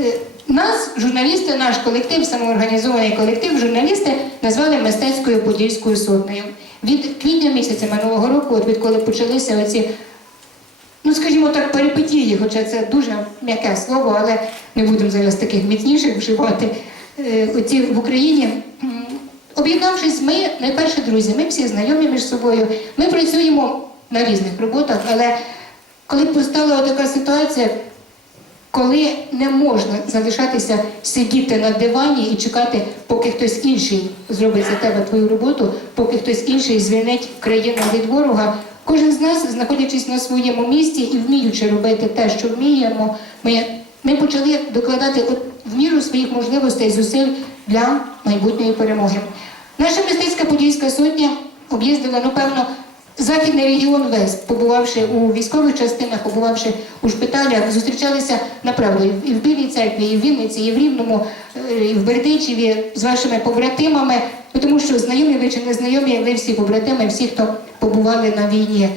Е, Нас, журналісти, наш колектив, самоорганізований колектив, журналісти назвали мистецькою подільською сотнею. Від квітня місяця минулого року, от відколи почалися оці, ну скажімо так, перипетії, хоча це дуже м'яке слово, але не будемо зараз таких міцніших вживати. Е, Оці в Україні, об'єднавшись, ми найперше друзі, ми всі знайомі між собою. Ми працюємо на різних роботах, але коли постала така ситуація, коли не можна залишатися сидіти на дивані і чекати, поки хтось інший зробить за тебе твою роботу, поки хтось інший звільнить країну від ворога. Кожен з нас, знаходячись на своєму місці і вміючи робити те, що вміємо, ми, ми почали докладати в міру своїх можливостей зусиль для майбутньої перемоги. Наша мистецька подільська сотня об'їздила, ну певно, Західний регіон весь, побувавши у військових частинах, побувавши у шпиталях, зустрічалися направду і в Білій церкві, і в Вінниці, і в Рівному, е, і в Бердичеві з вашими побратимами, тому що знайомі ви чи не знайомі, ви всі побратими, всі, хто побували на війні.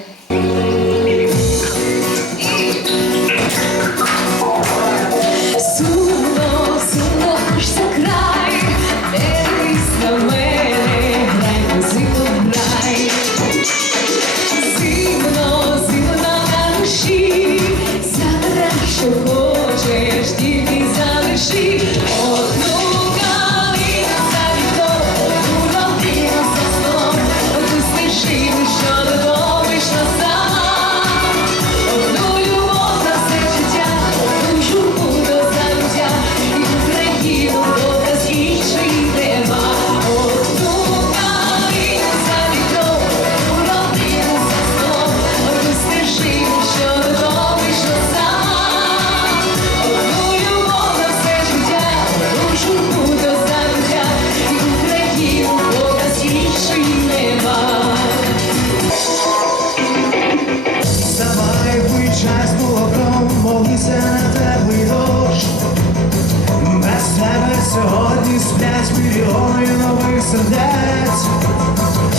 Сердець.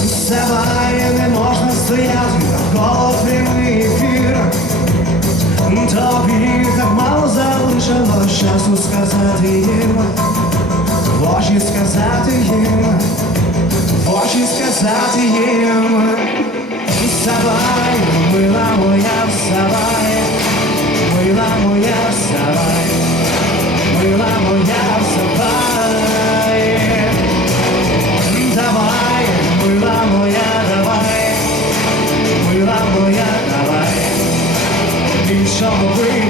Вставай, не можна стояти навколо прямий ефір. Тобі так мало залишилось часу сказати їм, в очі сказати їм, в очі сказати їм. Вставай, мила моя, вставай, мила моя, вставай, I'm afraid.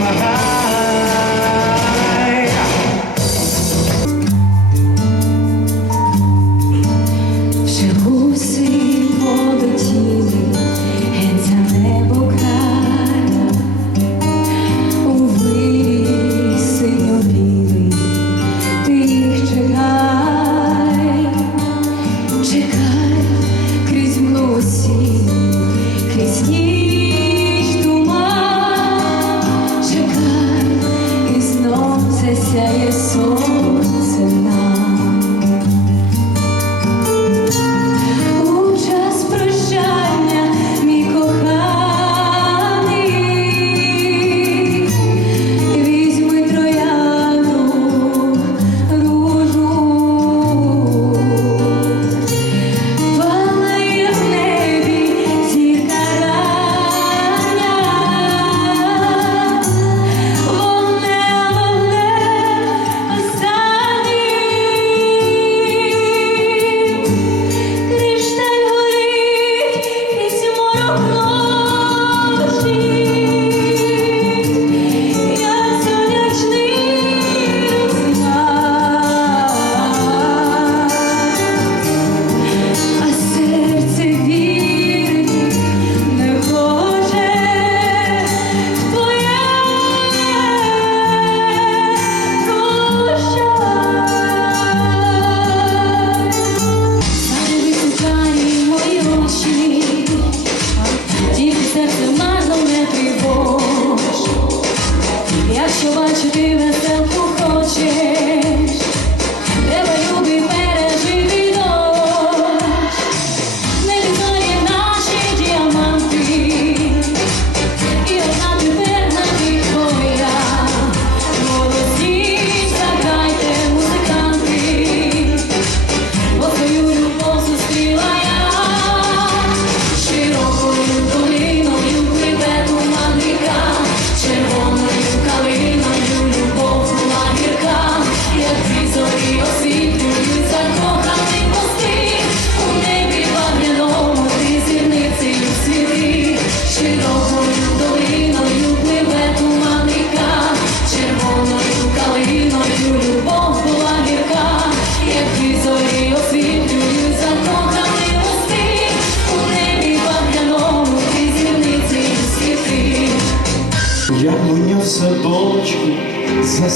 te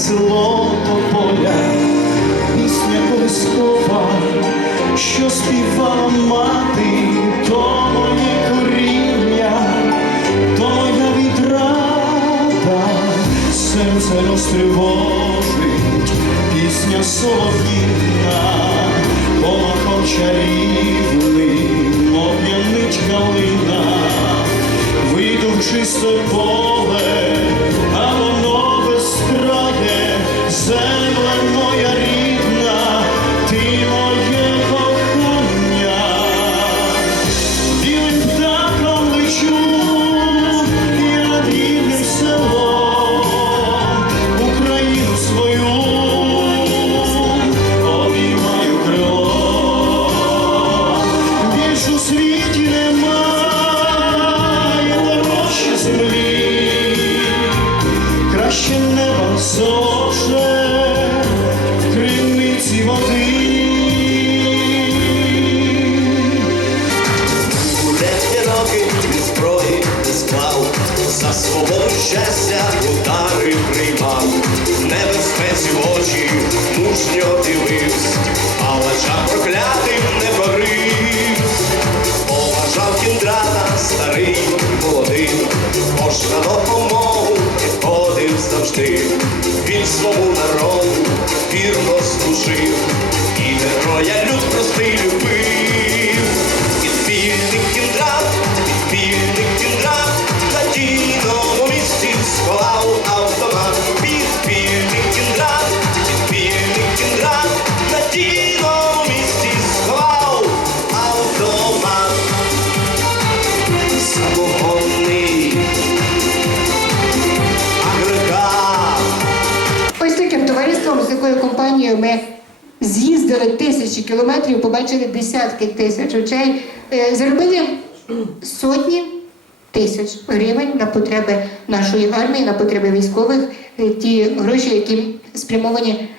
село до поля, пісня колискова, що співала мати, то моє коріння, то моя відрада, серце розтривожить, пісня солов'їна, помахом чарівним, оп'янить калина, вийду в щастя удари приймав, небезпеці в очі мужньо дивився, а лежа проклятим не корив. Поважав кіндрата старий молодий, можна допомогу підходив завжди. Він свому народу вірно служив, і героя люд простий любив. Компанією ми з'їздили тисячі кілометрів, побачили десятки тисяч очей, е, заробили сотні тисяч гривень на потреби нашої армії, на потреби військових, е, ті гроші, які спрямовані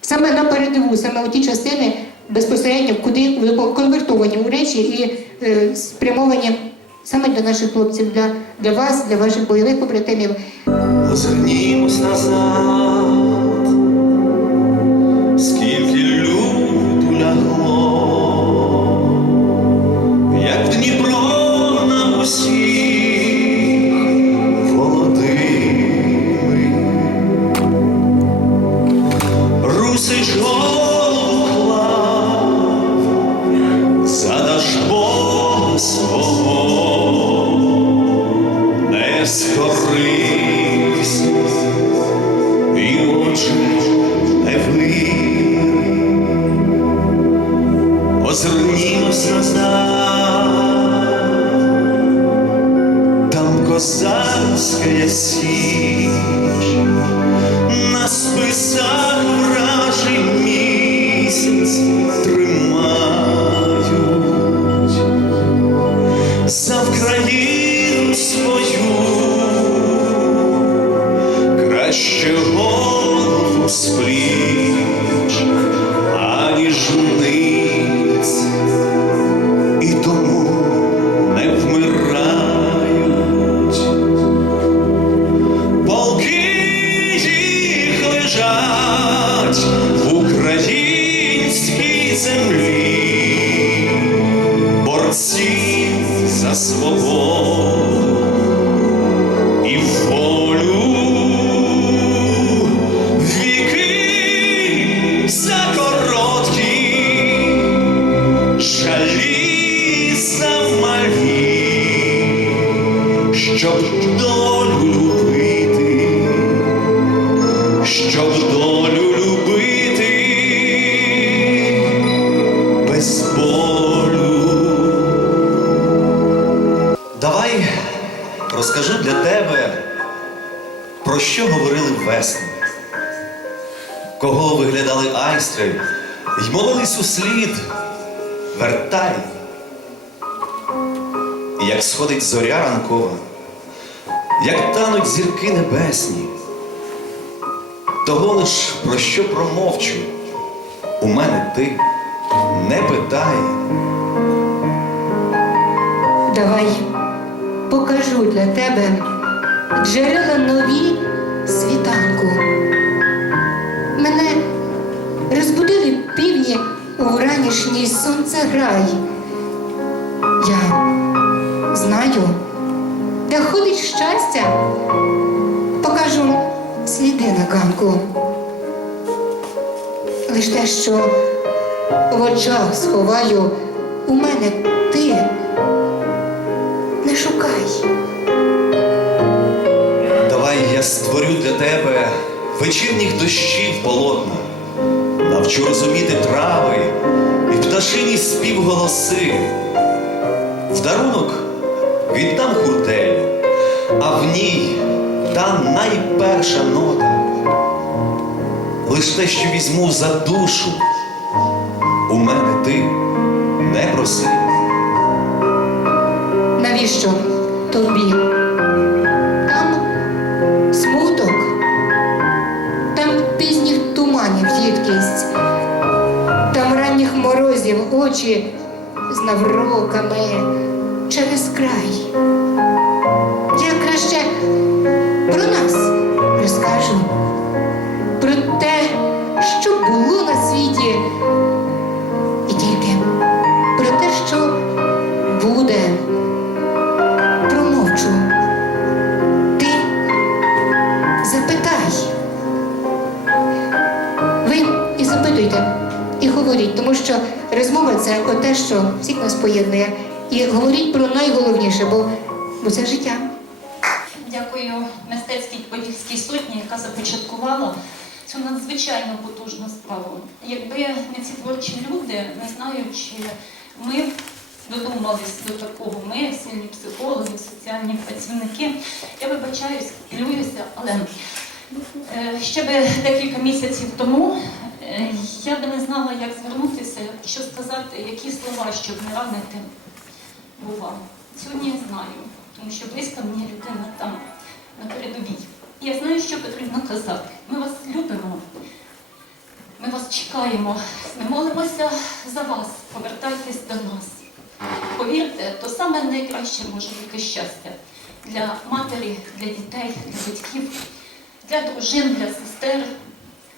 саме на передову, саме у ті частини безпосередньо, куди конвертовані у речі і е, спрямовані саме для наших хлопців, для, для вас, для ваших бойових побратимів. Озирнімось назад, Que українській землі. Борці за свободу і волю, віки за короткі, жалі за малі, щоб долю щоб долю любити без болю. Давай розкажу для тебе, про що говорили весни, кого виглядали айстри й молились у слід, вертай. Як сходить зоря ранкова, як тануть зірки небесні, того лиш про що промовчу, у мене ти не питай. Давай покажу для тебе джерела нові світанку. Мене розбудили півні у ранішній сонце грай. Я знаю, де ходить щастя, покажу сліди на ганку. Лиш те, що в очах сховаю, у мене ти не шукай. Давай я створю для тебе вечірніх дощів полотна, навчу розуміти трави і пташині співголоси. В дарунок віддам хурдель, а в ній та найперша нота. Лиш те, що візьму за душу, у мене ти не проси. Навіщо тобі? Там смуток, там пізніх туманів їдкість, там ранніх морозів очі з навроками через край. Всіх поєднує. І говоріть про найголовніше, бо, бо це життя. Дякую мистецькій подільській сотні, яка започаткувала цю надзвичайно потужну справу. Якби не ці творчі люди, не знаю, чи ми додумались до такого. Ми, сильні психологи, соціальні працівники. Я вибачаюсь, хвилююся, але е, ще би декілька місяців тому я би не знала, як звернутися, що сказати, які слова, щоб не ранити бува. Сьогодні я знаю, тому що близька мені людина там на передовій. Я знаю, що потрібно казати. Ми вас любимо, ми вас чекаємо, ми молимося за вас, повертайтесь до нас. Повірте, то саме найкраще може бути щастя для матері, для дітей, для батьків, для дружин, для сестер.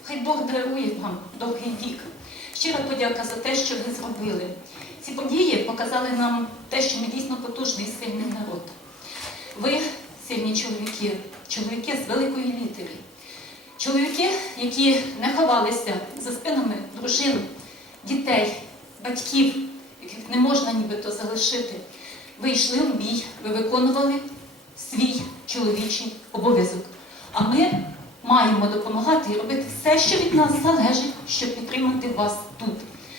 Хай Бог дарує вам довгий вік. Щира подяка за те, що ви зробили. Ці події показали нам те, що ми дійсно потужний сильний народ. Ви сильні чоловіки, чоловіки з великої літери. Чоловіки, які не ховалися за спинами дружин, дітей, батьків, яких не можна нібито залишити. Ви йшли в бій, ви виконували свій чоловічий обов'язок. А ми маємо допомагати і робити все, що від нас залежить, щоб підтримати вас тут.